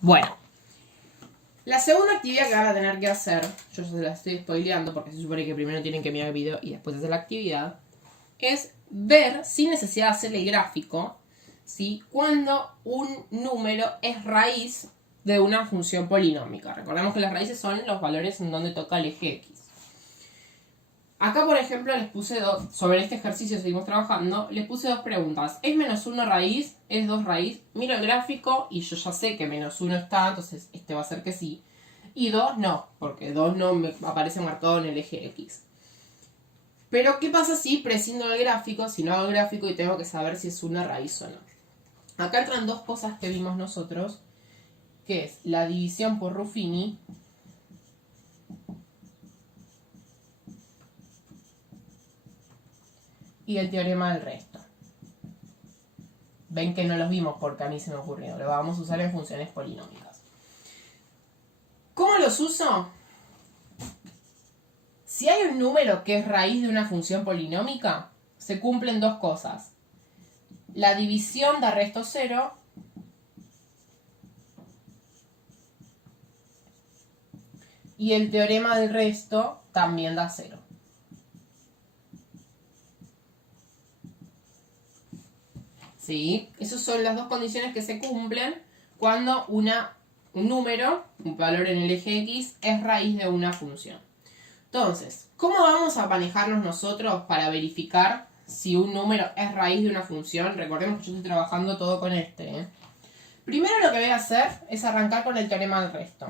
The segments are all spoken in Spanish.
Bueno, la segunda actividad que van a tener que hacer, yo ya se la estoy spoileando porque se supone que primero tienen que mirar el video y después hacer la actividad, es ver, sin necesidad de hacerle gráfico, ¿sí?, cuando un número es raíz de una función polinómica. Recordemos que las raíces son los valores en donde toca el eje X. Acá, por ejemplo, les puse sobre este ejercicio seguimos trabajando, les puse dos preguntas. ¿Es -1 raíz? ¿Es 2 raíz? Miro el gráfico y yo ya sé que -1 está, entonces este va a ser que sí. Y 2 no, porque 2 no me aparece marcado en el eje X. Pero, ¿qué pasa si prescindo del gráfico? Si no hago el gráfico y tengo que saber si es una raíz o no. Acá entran dos cosas que vimos nosotros, que es la división por Ruffini y el teorema del resto. Ven que no los vimos porque a mí se me ocurrió. Lo vamos a usar en funciones polinómicas. ¿Cómo los uso? Si hay un número que es raíz de una función polinómica, se cumplen dos cosas. La división da resto 0 y el teorema del resto también da 0. ¿Sí? Esas son las dos condiciones que se cumplen cuando un número, un valor en el eje X, es raíz de una función. Entonces, ¿cómo vamos a manejarnos nosotros para verificar si un número es raíz de una función? Recordemos que yo estoy trabajando todo con este. Primero lo que voy a hacer es arrancar con el teorema del resto.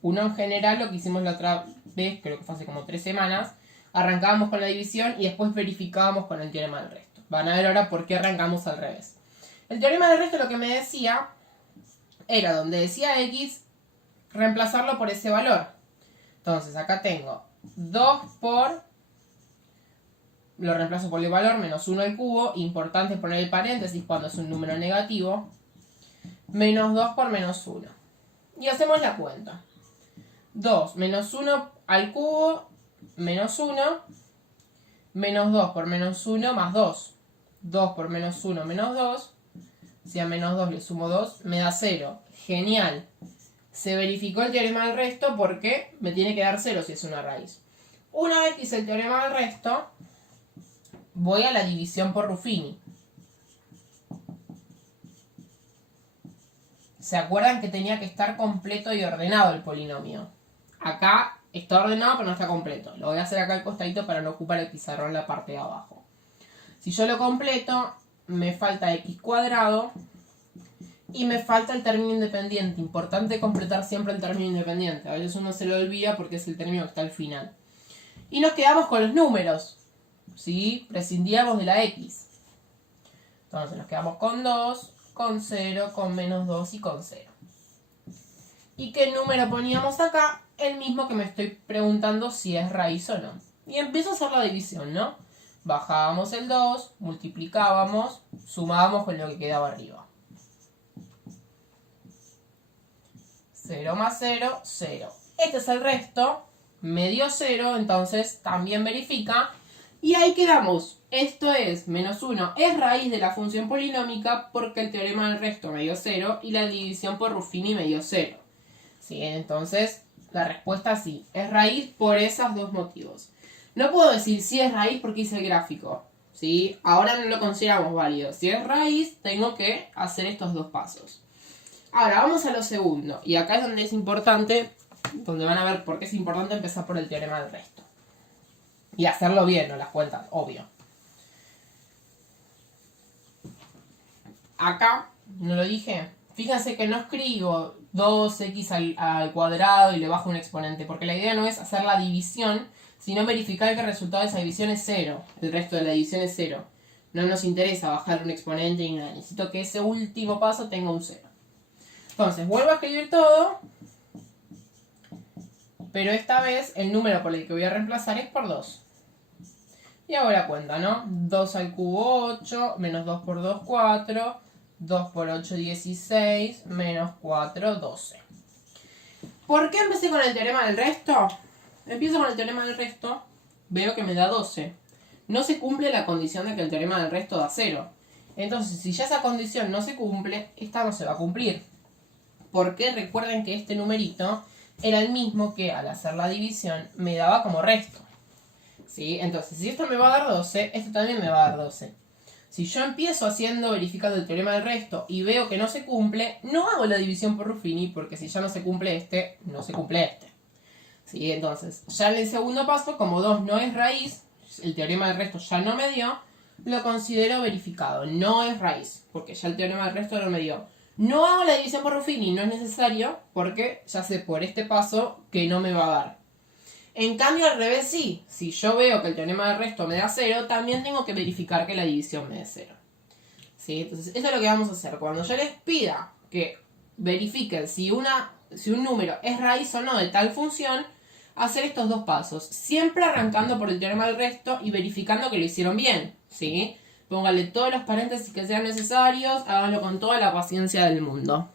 Uno en general, lo que hicimos la otra vez, creo que fue hace como 3 semanas, arrancábamos con la división y después verificábamos con el teorema del resto. Van a ver ahora por qué arrancamos al revés. El teorema del resto lo que me decía era donde decía X, reemplazarlo por ese valor. Entonces acá tengo 2 por, lo reemplazo por el valor, menos 1 al cubo, importante poner el paréntesis cuando es un número negativo, menos 2 por menos 1. Y hacemos la cuenta. 2 menos 1 al cubo, menos 1, menos 2 por menos 1 más 2. 2 por menos 1 menos 2, si a menos 2 le sumo 2, me da 0. Genial. Se verificó el teorema del resto porque me tiene que dar 0 si es una raíz. Una vez que hice el teorema del resto, voy a la división por Ruffini. ¿Se acuerdan que tenía que estar completo y ordenado el polinomio? Acá está ordenado pero no está completo. Lo voy a hacer acá al costadito para no ocupar el pizarrón en la parte de abajo. Si yo lo completo, me falta x cuadrado y me falta el término independiente. Importante completar siempre el término independiente. A veces uno se lo olvida porque es el término que está al final. Y nos quedamos con los números, ¿sí? Prescindíamos de la x. Entonces nos quedamos con 2, con 0, con menos 2 y con 0. ¿Y qué número poníamos acá? El mismo que me estoy preguntando si es raíz o no. Y empiezo a hacer la división, ¿no? Bajábamos el 2, multiplicábamos, sumábamos con lo que quedaba arriba. 0 más 0, 0. Este es el resto, me dio 0, entonces también verifica. Y ahí quedamos. Esto es menos 1, es raíz de la función polinómica porque el teorema del resto me dio 0 y la división por Ruffini me dio 0. ¿Sí? Entonces, la respuesta sí, es raíz por esos dos motivos. No puedo decir si es raíz porque hice el gráfico, ¿sí? Ahora no lo consideramos válido. Si es raíz, tengo que hacer estos dos pasos. Ahora, vamos a lo segundo. Y acá es donde es importante, donde van a ver por qué es importante empezar por el teorema del resto. Y hacerlo bien, no las cuentas, obvio. Acá, no lo dije, fíjense que no escribo 2x al cuadrado y le bajo un exponente, porque la idea no es hacer la división, sino verificar que el resultado de esa división es 0. El resto de la división es 0. No nos interesa bajar un exponente ni nada. Necesito que ese último paso tenga un 0. Entonces, vuelvo a escribir todo. Pero esta vez el número por el que voy a reemplazar es por 2. Y hago la cuenta, ¿no? 2 al cubo 8, menos 2 por 2, 4. 2 por 8, 16, menos 4, 12. ¿Por qué empecé con el teorema del resto? Empiezo con el teorema del resto, veo que me da 12. No se cumple la condición de que el teorema del resto da 0. Entonces, si ya esa condición no se cumple, esta no se va a cumplir. porque recuerden que este numerito era el mismo que al hacer la división me daba como resto. ¿Sí? Entonces, si esto me va a dar 12, esto también me va a dar 12. Si yo empiezo verificando el teorema del resto y veo que no se cumple, no hago la división por Ruffini, porque si ya no se cumple este, no se cumple este. ¿Sí? Entonces, ya en el segundo paso, como 2 no es raíz, el teorema del resto ya no me dio, lo considero verificado. No es raíz, porque ya el teorema del resto no me dio. No hago la división por Ruffini, no es necesario, porque ya sé por este paso que no me va a dar. En cambio, al revés sí. Si yo veo que el teorema del resto me da 0, también tengo que verificar que la división me dé 0. ¿Sí? Entonces, esto es lo que vamos a hacer. Cuando yo les pida que verifiquen si un número es raíz o no de tal función, hacer estos dos pasos. Siempre arrancando por el teorema del resto y verificando que lo hicieron bien. ¿Sí? Pónganle todos los paréntesis que sean necesarios, háganlo con toda la paciencia del mundo.